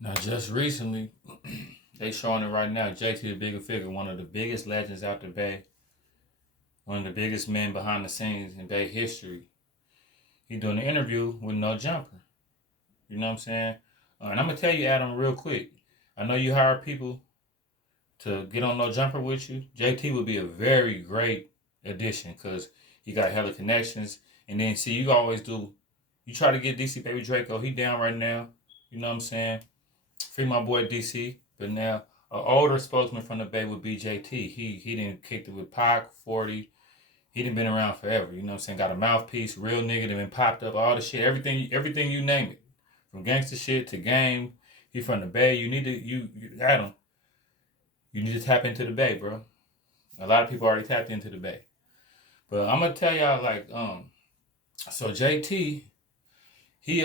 Now, just recently, they showing it right now. JT the Bigger Figure, one of the biggest legends out the Bay, one of the biggest men behind the scenes in Bay history. He doing an interview with No Jumper. You know what I'm saying? And I'm gonna tell you, Adam, real quick. I know you hire people to get on No Jumper with you. JT would be a very great addition because he got hella connections. And then see, you always do. You try to get DC Baby Draco. He down right now. You know what I'm saying? Free my boy DC. But now an older spokesman from the Bay would be JT. He didn't kicked it with Pac, 40. He done been around forever. You know what I'm saying? Got a mouthpiece, real nigga that been popped up, all the shit, everything you name it. From gangster shit to game. He from the Bay. You need to Adam, you need to tap into the Bay, bro. A lot of people already tapped into the Bay. But I'm gonna tell y'all like, so JT, he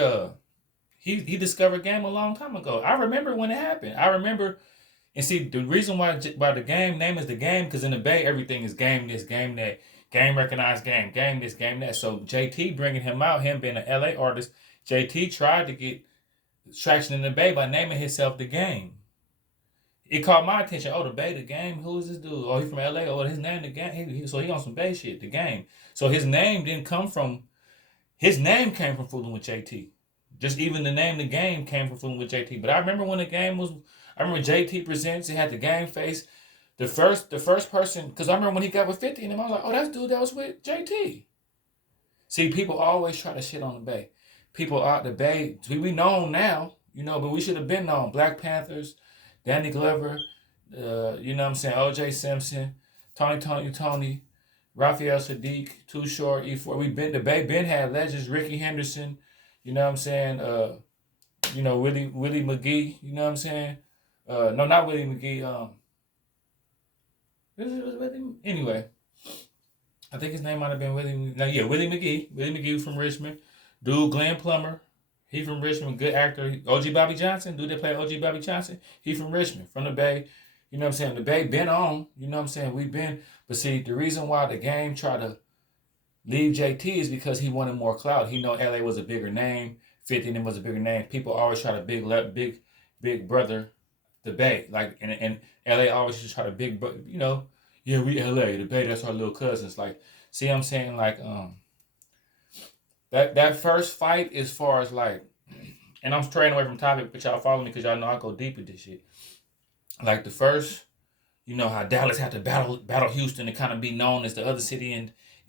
he discovered game a long time ago. I remember when it happened. I remember. And see, the reason why the game name is the game, because in the Bay, everything is game this, game that, game recognized game this, game that. So JT bringing him out, him being an LA artist, JT tried to get traction in the Bay by naming himself the game. It caught my attention. Oh, the Bay, the game. Who is this dude? Oh, he from LA. Oh, his name, the game. So he on some Bay shit, the game. So his name didn't come from. His name came from fooling with JT. Just even the name, the game came from fooling with JT. But I remember when the game was. I remember JT presents. He had the game face. The first person, because I remember when he got with 50 and him, I was like, oh, that's dude that was with JT. See, people always try to shit on the Bay. People out the Bay, we known now, but we should have been known. Black Panthers, Danny Glover, you know what I'm saying, OJ Simpson, Tony, Raphael Sadiq, Too Short, E4. The Bay been had legends, Ricky Henderson, you know what I'm saying, Willie McGee, you know what I'm saying? No, not Willie McGee, anyway, I think his name might have been Willie. No, yeah, Willie McGee. Willie McGee from Richmond. Dude, Glenn Plummer. He from Richmond. Good actor. OG Bobby Johnson. Dude that played OG Bobby Johnson. He from Richmond, from the Bay. You know what I'm saying? The Bay been on. You know what I'm saying? We been. But see, the reason why the game tried to leave JT is because he wanted more clout. He know LA was a bigger name. 50 and was a bigger name. People always try to big brother the Bay. Like and LA always just try to yeah, we LA, the Bay, that's our little cousins. Like, see what I'm saying? Like, that first fight as far as like, and I'm straying away from topic, but y'all follow me because y'all know I go deep with this shit. Like the first, how Dallas had to battle Houston to kind of be known as the other city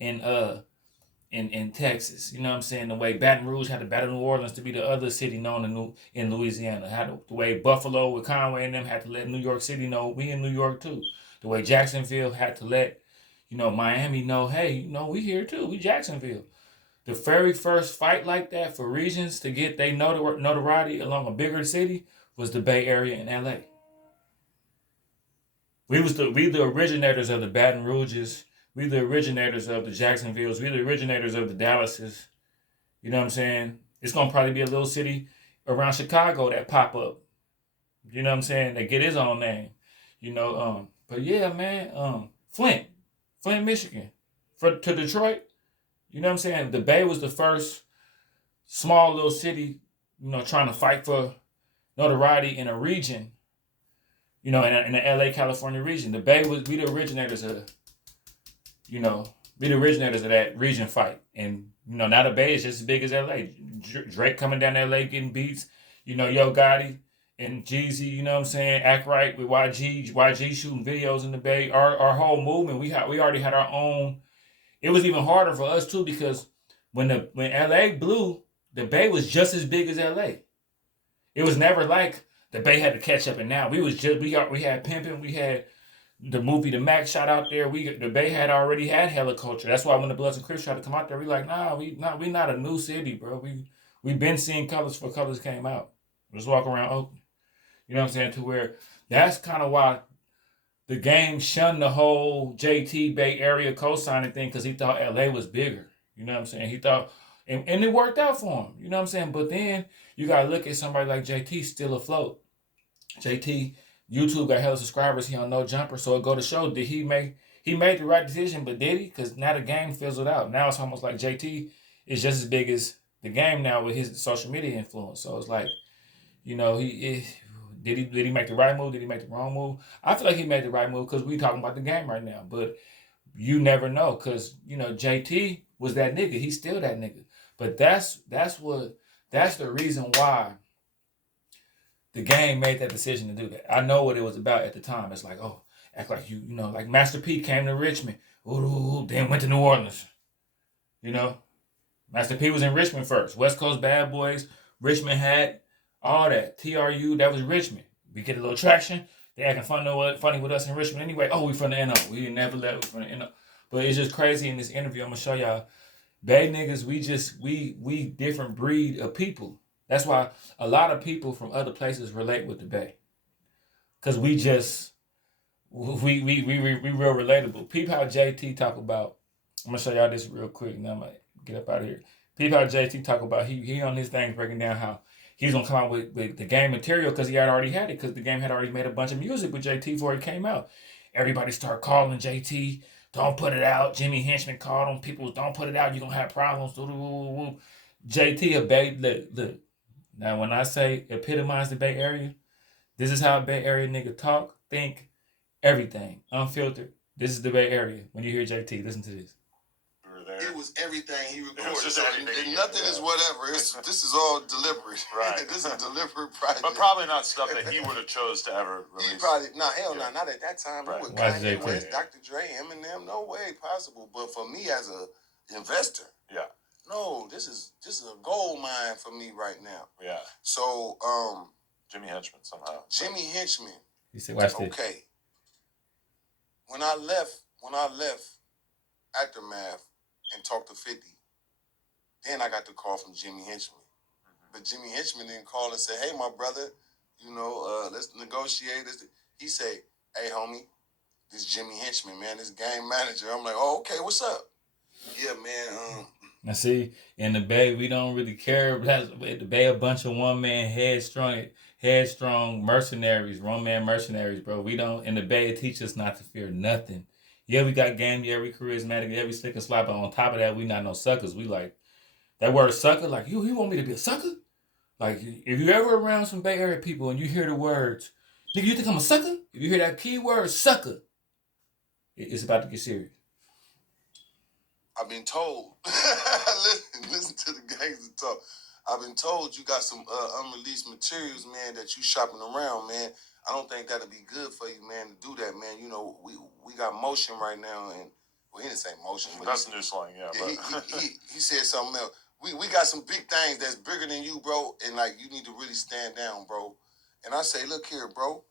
in Texas. You know what I'm saying? The way Baton Rouge had to battle New Orleans to be the other city known in Louisiana. The way Buffalo with Conway and them had to let New York City know we in New York too. The way Jacksonville had to let Miami know, hey, we here too. We Jacksonville. The very first fight like that for regions to get their notoriety along a bigger city was the Bay Area in LA. We the originators of the Baton Rouges. We the originators of the Jacksonvilles. We the originators of the Dallases. You know what I'm saying? It's gonna probably be a little city around Chicago that pop up. You know what I'm saying? That get his own name. But yeah, man, Flint, Michigan, to Detroit. You know what I'm saying? The Bay was the first small little city, trying to fight for notoriety in a region. In the LA, California region. The Bay was we the originators of, we the originators of that region fight. And, now the Bay is just as big as LA. Drake coming down to LA getting beats. Yo Gotti and Jeezy, you know what I'm saying? Act Right with YG shooting videos in the Bay. Our whole movement, we already had our own. It was even harder for us too because when LA blew, the Bay was just as big as LA. It was never like the Bay had to catch up, and now we had Pimpin', we had the movie The Mac shot out there. The Bay had already had hella culture. That's why when the Bloods and Crips tried to come out there, we like, we not a new city, bro. We been seeing colors before colors came out. Just walk around Oakland. You know what I'm saying? To where that's kind of why the game shunned the whole JT Bay Area co-signing thing because he thought LA was bigger. You know what I'm saying? He thought, and it worked out for him. You know what I'm saying? But then you got to look at somebody like JT still afloat. JT, YouTube got hella subscribers. He on No Jumper. So it go to show, did he made the right decision, but did he? Because now the game fizzled out. Now it's almost like JT is just as big as the game now with his social media influence. So it's like, You know, did he make the right move? Did he make the wrong move? I feel like he made the right move because we talking about the game right now. But you never know because JT was that nigga. He's still that nigga. But that's the reason why the game made that decision to do that. I know what it was about at the time. It's like, oh, act like like Master P came to Richmond, ooh, then went to New Orleans. You know, Master P was in Richmond first. West Coast Bad Boys, Richmond had all that. TRU, that was Richmond. We get a little traction. They acting funny with us in Richmond anyway. Oh, we from the NO. We never let we from the NO. But it's just crazy in this interview. I'm gonna show y'all. Bay niggas, we different breed of people. That's why a lot of people from other places relate with the Bay. Cause we real relatable. Peep how JT talk about. I'm gonna show y'all this real quick, and I'm gonna get up out of here. Peep how JT talk about he on his thing breaking down how he's gonna come out with the game material because he had already had it because the game had already made a bunch of music with JT before it came out. Everybody start calling JT, don't put it out. Jimmy Henchman called him. People don't put it out. You're gonna have problems. JT a Bay look. Now when I say epitomize the Bay Area, this is how a Bay Area nigga talk, think, everything, unfiltered. This is the Bay Area. When you hear JT, listen to this. It was everything he recorded. Nothing is whatever. This is all deliberate. Right. This is deliberate project. But probably not stuff that he would have chose to ever release. He probably not at that time. Right. He would Kanye West, Dr. Dre, Eminem. No way possible. But for me as a investor, no, this is a gold mine for me right now. Yeah. So Jimmy Henchman somehow. Jimmy Henchman. You say watch this. Okay. When I left Aftermath and talked to 50, then I got the call from Jimmy Henchman. But Jimmy Henchman didn't call and say, hey, my brother, let's negotiate this. He said, hey, homie, this Jimmy Henchman, man, this game manager. I'm like, oh, okay, what's up? Yeah, man. Now see, in the Bay, we don't really care. The Bay, a bunch of one-man headstrong mercenaries, one-man mercenaries, bro. We don't, in the Bay, it teaches us not to fear nothing. Yeah, we got game. Yeah, we charismatic. Yeah, we slick and slap. But on top of that, we not no suckers. We like, that word sucker, like, you want me to be a sucker? Like, if you ever around some Bay Area people and you hear the words, nigga, you think I'm a sucker? If you hear that key word, sucker, it's about to get serious. I've been told, listen to the gangster talk. I've been told you got some unreleased materials, man, that you shopping around, man. I don't think that'll be good for you, man, to do that, man. We got motion right now, and he didn't say motion. But that's new slang, yeah. But he said something else. We got some big things that's bigger than you, bro, and like you need to really stand down, bro. And I say, look here, bro.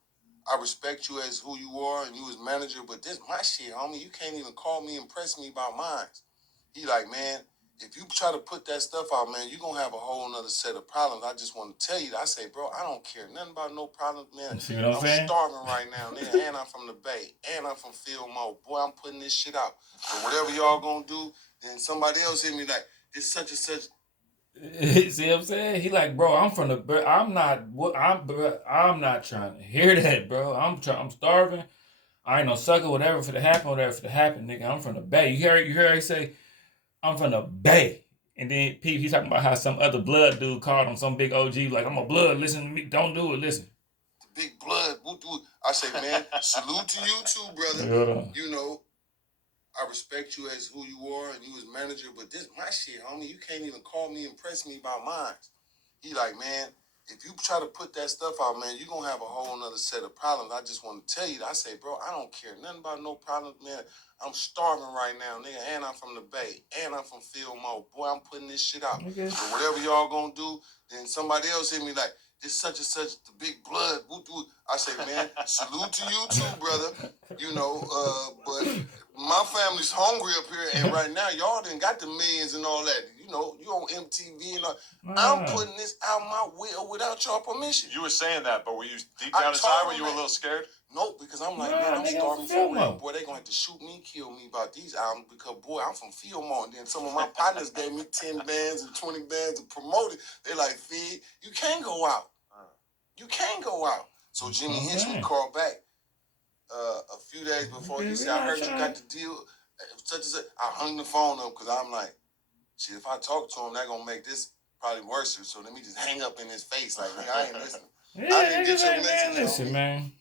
I respect you as who you are and you as manager, but this my shit, homie. You can't even call me and press me about mine. He like, man, if you try to put that stuff out, man, you're going to have a whole nother set of problems. I just want to tell you that. I say, bro, I don't care nothing about no problems, man. See what I'm saying? Starving right now, nigga, and I'm from the Bay, and I'm from Fillmore. Boy, I'm putting this shit out. But whatever y'all going to do, then somebody else hit me like, this such and such. See what I'm saying? He like, bro, I'm from the. I'm not trying to hear that, bro. I'm starving. I ain't no sucker. Whatever for to happen, nigga. I'm from the Bay. You hear? He say, I'm from the Bay. And then he's talking about how some other blood dude called him some big OG. Like, I'm a blood. Listen to me. Don't do it. Listen. The big blood. I say, man, salute to you too, brother. I respect you as who you are and you as manager, but this my shit, homie. You can't even call me and press me about mine. He like, man, if you try to put that stuff out, man, you're going to have a whole nother set of problems. I just want to tell you that. I say, bro, I don't care nothing about no problems, man. I'm starving right now, nigga, and I'm from the Bay, and I'm from Fillmore. Boy, I'm putting this shit out. Okay. So whatever y'all going to do, then somebody else hit me like, this such and such, the big blood. I say, man, salute to you too, brother. But my family's hungry up here, and right now, y'all done got the millions and all that. You on MTV and all. I'm putting this out my will without your permission. You were saying that, but were you deep down inside, were you a little scared? No, because I'm like, man, I'm starving for real. Boy, they going to have to shoot me, kill me about these albums because, boy, I'm from Fillmore. And then some of my partners gave me 10 bands and 20 bands to promote it. They like, Fid, you can't go out. You can't go out. So Jimmy Henchman called back a few days before. He said, I heard you got the deal. Such and such. I hung the phone up because I'm like, shit, if I talk to him, they're going to make this probably worse. So let me just hang up in his face like, nigga, I ain't listening. Yeah, I didn't get your man, message, listen, homie. man.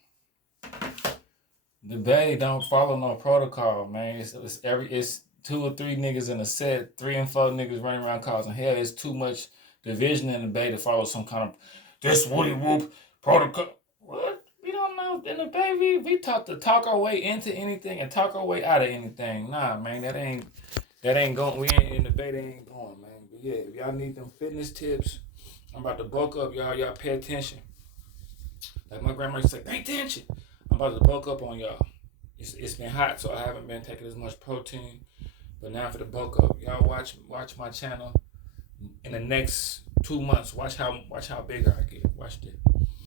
The Bay don't follow no protocol, man. It's 2 or 3 niggas in a set, 3 and 4 niggas running around causing hell. It's too much division in the Bay to follow some kind of this woody whoop protocol. What? We don't know. In the Bay, we taught to talk our way into anything and talk our way out of anything. Nah, man, that ain't going. We ain't in the Bay. That ain't going, man. But yeah, if y'all need them fitness tips, I'm about to bulk up, y'all. Y'all pay attention. Like my grandma used to say, pay attention. I'm about to bulk up on y'all. It's been hot, so I haven't been taking as much protein. But now for the bulk up, y'all watch my channel in the next 2 months. Watch how bigger I get. Watch this.